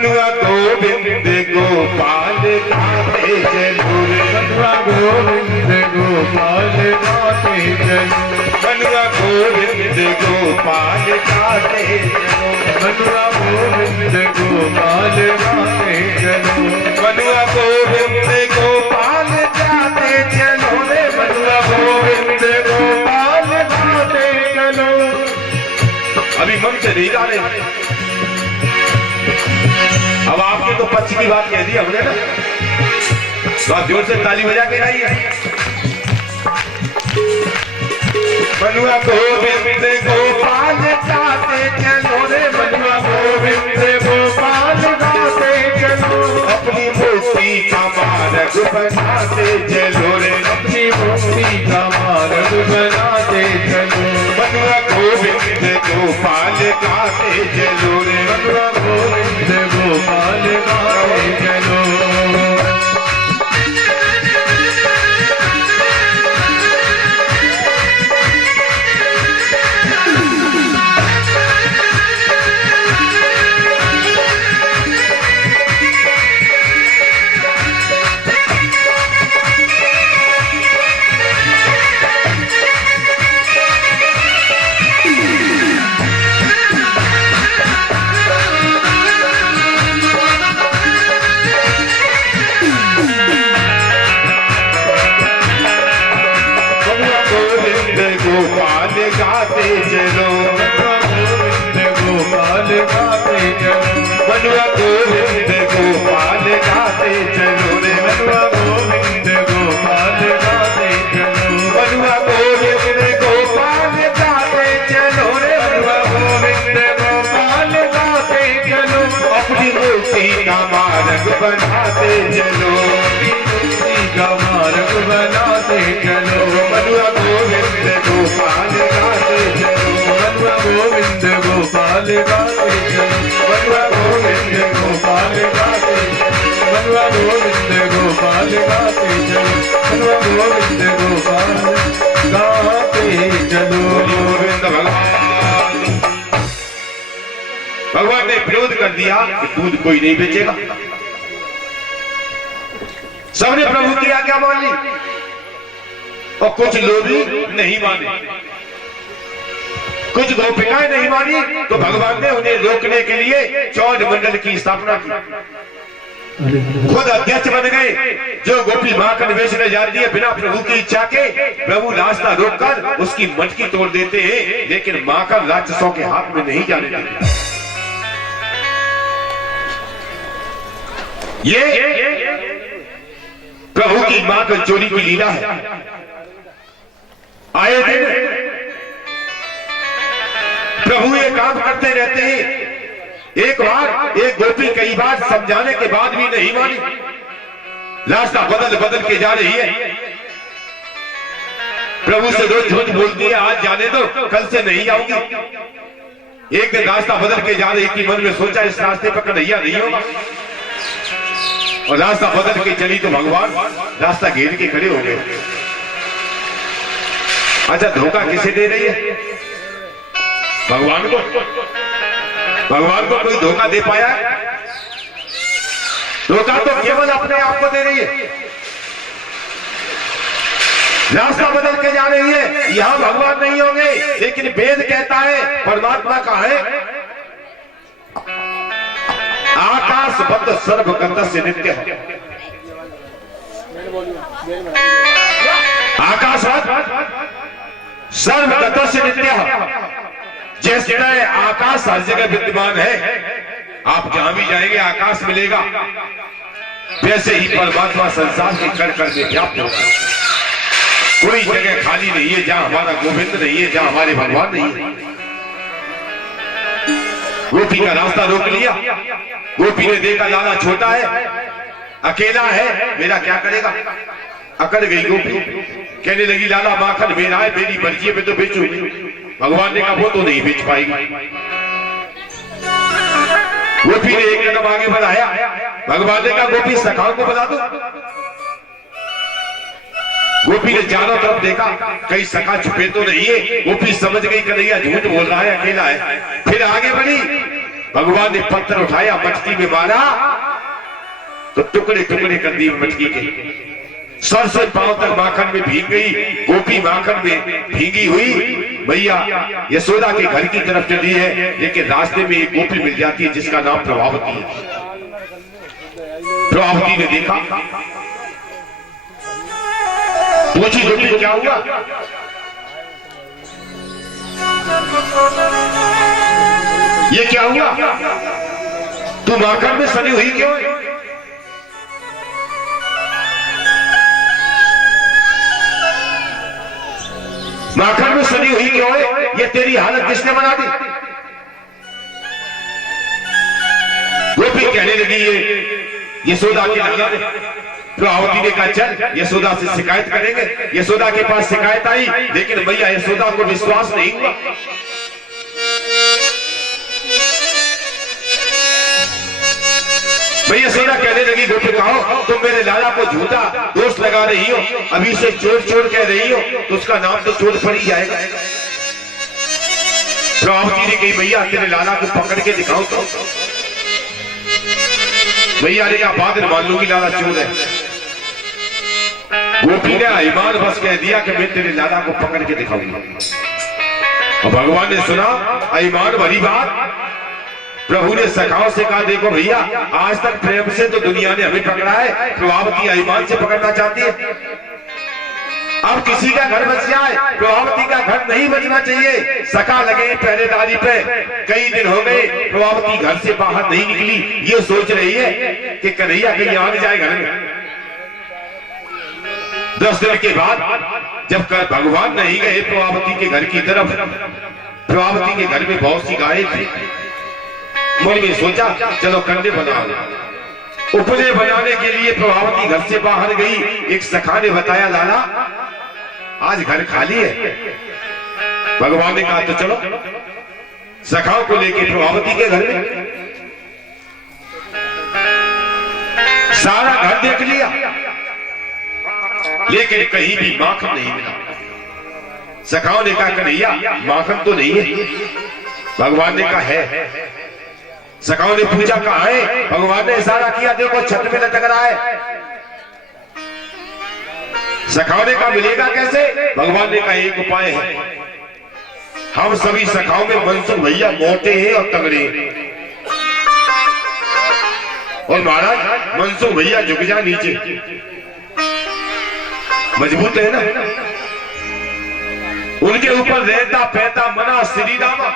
मनुआ गोविंद गोपाल गाते चलो रे मनुआ गोविंद गोपाल गाते चलो मनुआ गोविंद गोपाल गाते चलो मनुआ गोविंद गोपाल गाते चलो मनुआ गोविंद गोपाल गाते चलो रे मनुआ गोविंद गोपाल गाते चलो। अभी मन से नहीं गा रहे, अब आपने तो पक्ष की बात कह दी हमने ना, तो आप जोर से ताली बजा के गाइए। मनुआ गोविंद गोपाल गाते चलो रे मनुआ गोविंद गोपाल गाते चलो अपनी मूर्ति का मार्ग बनाते चलो रे अपनी मुक्ति का मार्ग बनाते चलो मनुआ गोविंद गोपाल गाते चलो रे मनुआ गोविंद गोपाल गाते चलो। गोपाल गाते चलो मनुआ गोविंद गोपाल गाते चलो मनुआ गोविंद गोपाल गाते चलो रे मनुआ गोविंद गोपाल गाते चलो मनुआ गोविंद गोपाल गाते चलो रे मनुआ गोविंद गोपाल गाते चलो अपनी मूर्ति का मार्ग बनाते चलो मुक्ति का मार्ग बनाते चलो मनुआ गोविंद गोपाल गाते चलो मनुआ गोविंद गोपाल गाते चलो मनुआ गोविंद गोपाल गाते मनुआ गोविंद गोपाल गाते चलो मनुआ गोविंद गोपाल गाते चलो। गोविंद भगवान ने विरोध कर दिया कि दूध कोई नहीं बेचेगा, सबने प्रभु की आज्ञा मान ली और कुछ लोग नहीं माने, कुछ गोपिकाएं नहीं मानी, तो भगवान ने उन्हें रोकने के लिए चौड़ मंडल की स्थापना की। खुद अध्यक्ष बन गए, जो गोपी मां का निवेशने जा रही है बिना प्रभु की इच्छा के, प्रभु रास्ता रोककर उसकी मटकी तोड़ देते हैं, लेकिन मां का राक्षसों के हाथ में नहीं जाने देते। ये प्रभु की मां का चोरी की लीला है। आए दिन प्रभु ये काम करते रहते हैं। एक बार एक गोपी कई बार समझाने के बाद भी नहीं मानी, रास्ता बदल बदल के जा रही है। प्रभु से रोज झूठ बोलती है, आज जाने दो, कल से नहीं जाऊंगी। एक दिन रास्ता बदल के जा रही थी, मन में सोचा इस रास्ते पर कन्हैया नहीं होगा, और रास्ता बदल के चली तो भगवान रास्ता घेर के खड़े हो गए। अच्छा, धोखा किसे दे रही है? भगवान को। भगवान को कोई धोखा दे पाया? धोखा तो केवल अपने आप को दे रही है। रास्ता बदल के जा रही है, यहां भगवान नहीं होंगे, लेकिन वेद कहता है परमात्मा का है आकाशबद्ध सर्वगत से नित्य है। आकाशबद्ध सर्वगत से नित्य है। जैसे आकाश हर जगह विद्यमान है, आप जहां भी जाएंगे आकाश मिलेगा, वैसे ही परमात्मा संसार के कण कण में व्याप्त होगा। कोई जगह खाली नहीं है जहां हमारा गोविंद नहीं है, जहां हमारे भगवान नहीं है। गोपी का रास्ता रोक लिया। गोपी ने देखा लाला छोटा है, अकेला है, मेरा क्या करेगा। अकड़ गई गोपी, कहने लगी लाला माखन मेरा है, मेरी मर्जी है, मैं तो बेचूंगी। भगवान ने कहा वो तो नहीं बेच पाएगी। गोपी ने एक कदम आगे बढ़ाया, भगवान ने कहा गोपी सखाओं को बता दो। गोपी ने चारों तरफ देखा, कहीं सखा छुपे तो नहीं है। गोपी समझ गई कन्हैया झूठ बोल रहा है, अकेला है। फिर आगे बढ़ी, भगवान ने पत्थर उठाया, मटकी में मारा तो टुकड़े टुकड़े कर दिए मटकी के। सर से पांव तक माखन में भीग गई, गोपी माखन में भीगी हुई मैया यशोदा के घर की तरफ चली है। लेकिन रास्ते में एक गोपी मिल जाती है जिसका नाम प्रभावती है। प्रभावती ने देखा, पूछी गोपी क्या हुआ? ये क्या हुआ? तू माखन में सनी हुई क्यों है? माखन में सनी हुई क्यों है? ये तेरी हालत किसने बना दी? गोपी कहने लगी ये यशोदा के लाला ने। प्रभावती ने कहा चल यशोदा से शिकायत करेंगे। यशोदा के पास शिकायत आई, लेकिन मैया यशोदा को विश्वास नहीं हुआ। भैया यशोदा कहने लगी गोपी कहो तुम मेरे लाला को झूठा दोष लगा रही हो, अभी से चोर चोर कह रही हो तो उसका नाम तो चोर पड़ ही जाएगा। प्रभावती ने कही भैया तेरे लाला को पकड़ के दिखाओ तो। भैया ने कहा बाद में मान लूंगी लाला चोर है। गोपी ने ईमान बस कह दिया कि मैं तेरे लाला को पकड़ के दिखाऊंगा। और भगवान ने सुना ईमान भरी बात। प्रभु ने सखाओं से कहा देखो भैया आज तक प्रेम से तो दुनिया ने हमें पकड़ा है, प्रभावती ईमान से पकड़ना चाहती है। अब किसी का घर बच जाए, प्रभावती का घर नहीं बचना चाहिए। सखा लगे पहरेदारी पे, कई दिन हो गए प्रभावती घर से बाहर नहीं निकली। ये सोच रही है कि कन्हैया कहीं आ जाए घर में। 10 दिन के बाद जब भगवान नहीं गए प्रभावती के घर की तरफ, प्रभावती के घर में बहुत सी गायें थी। मन में सोचा चलो कंडे बनाओ। उपले बनाने के लिए प्रभावती घर से बाहर गई। एक सखा ने बताया लाला आज घर खाली है। भगवान ने कहा तो चलो। सखाओं को लेकर प्रभावती के घर में सारा घर देख लिया, लेकिन कहीं भी माखन नहीं मिला। सखाओं ने कहा कन्हैया माखन तो नहीं है। भगवान ने कहा है। सखाओं ने पूछा कहा है? भगवान ने इशारा किया देखो छत में लटक रहा है। सखाओं ने कहा मिलेगा कैसे? भगवान ने कहा एक उपाय है। हम सभी सखाओं में मनसुख भैया मोटे हैं और तगड़े हैं, और महाराज मनसुख भैया झुक जा नीचे, मजबूत है ना। उनके ऊपर रहता पैता मना श्री रामा।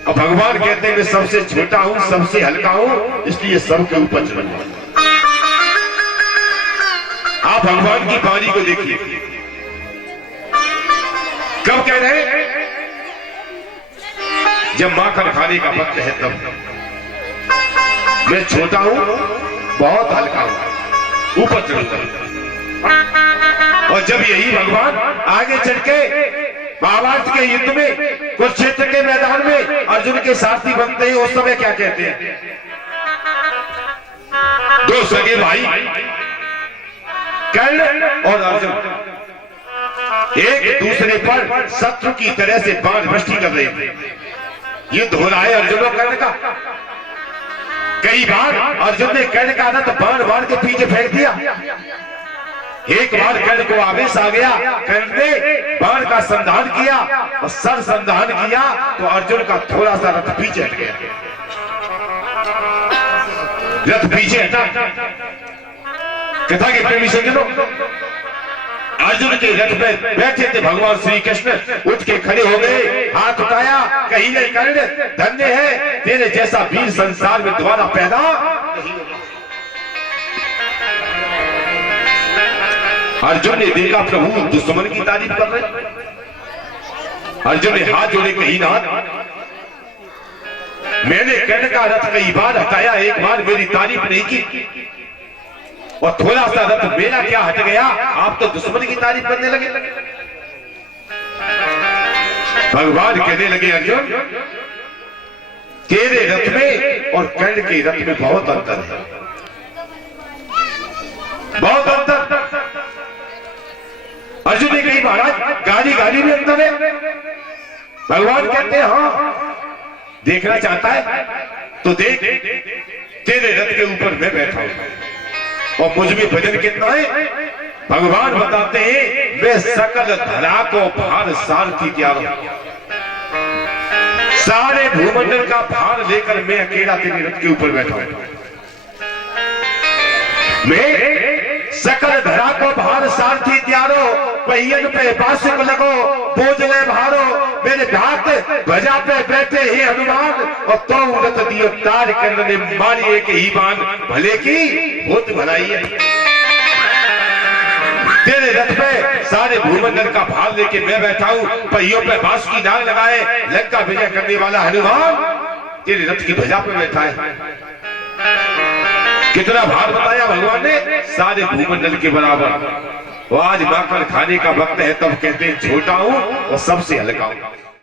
और भगवान कहते हैं मैं सबसे छोटा हूं, सबसे हल्का हूं, इसलिए सबके ऊपर चढ़ूंगा। आप भगवान की बाणी को देखिए, कब कह रहे हैं? जब माखन खाने का वक्त है तब। मैं छोटा हूं, बहुत हल्का हूं, ऊपर चढ़ूंगा। और जब यही भगवान आगे चढ़ के महाभारत के युद्ध में कुरुक्षेत्र के मैदान में अर्जुन के सारथी बनते हैं, उस समय क्या कहते हैं? दो सगे भाई कर्ण और अर्जुन एक दूसरे पर शत्रु की तरह से बाण वृष्टि कर रहे थे। युद्ध हो रहा है अर्जुन और कर्ण का। कई बार अर्जुन ने कर्ण का रथ बाण बाण के पीछे फेंक दिया। एक बार कर्ण को आवेश आ गया, कर्ण ने बाण का संधान किया और सर संधान किया तो अर्जुन का थोड़ा सा रथ पीछे हट गया। रथ पीछे हटा। कथा के प्रेमी सज्जनों, अर्जुन के रथ में बैठे थे भगवान श्री कृष्ण। उठ के खड़े हो गए, हाथ उठाया, कहीं नहीं कर्ण धन्य है तेरे जैसा वीर संसार में दोबारा पैदा नहीं होगा। अर्जुन ने देखा प्रभु दुश्मन की तारीफ कर रहे। अर्जुन ने हाथ जोड़े कहीं ना, मैंने कर्ण का रथ कई बार हटाया, एक बार मेरी तारीफ नहीं की, और थोड़ा सा रथ मेरा क्या हट गया, आप तो दुश्मन की तारीफ करने लगे। भगवान कहने लगे अर्जुन तेरे रथ में और कर्ण के रथ में बहुत अंतर है, बहुत अंतर। अर्जुन ने कही महाराज गाड़ी गाड़ी में अंतर है। भगवान कहते हैं हाँ, देखना चाहता है तो देख, तेरे रथ के ऊपर मैं बैठा हूं और मुझ में वजन कितना है भगवान बताते हैं, मैं सकल धरा को भार सारथी तैयार हूं। सारे भूमंडल का भार लेकर मैं अकेला तेरे रथ के ऊपर बैठा हूं। मैं सकल धरा को भार सारथी त्यारो, पहियन पे बासुक लगो, बोझले भारो, मेरे घाट ध्वजा पे बैठे हे हनुमान, और तो रथ दियो तार करने मारी एक ही बाण, भले की बहुत भलाई है। तेरे रथ पे सारे भूमंडल का भार लेके मैं बैठा हूं, पहियों पे बांसुरी नाल लगाए लंका विजय करने वाला हनुमान तेरे रथ की ध्वजा पे बैठा है। कितना भार बताया भगवान ने, सारे भूमंडल के बराबर। वो आज माखन खाने का वक्त है तब कहते हैं छोटा हूं और सबसे हल्का हूं।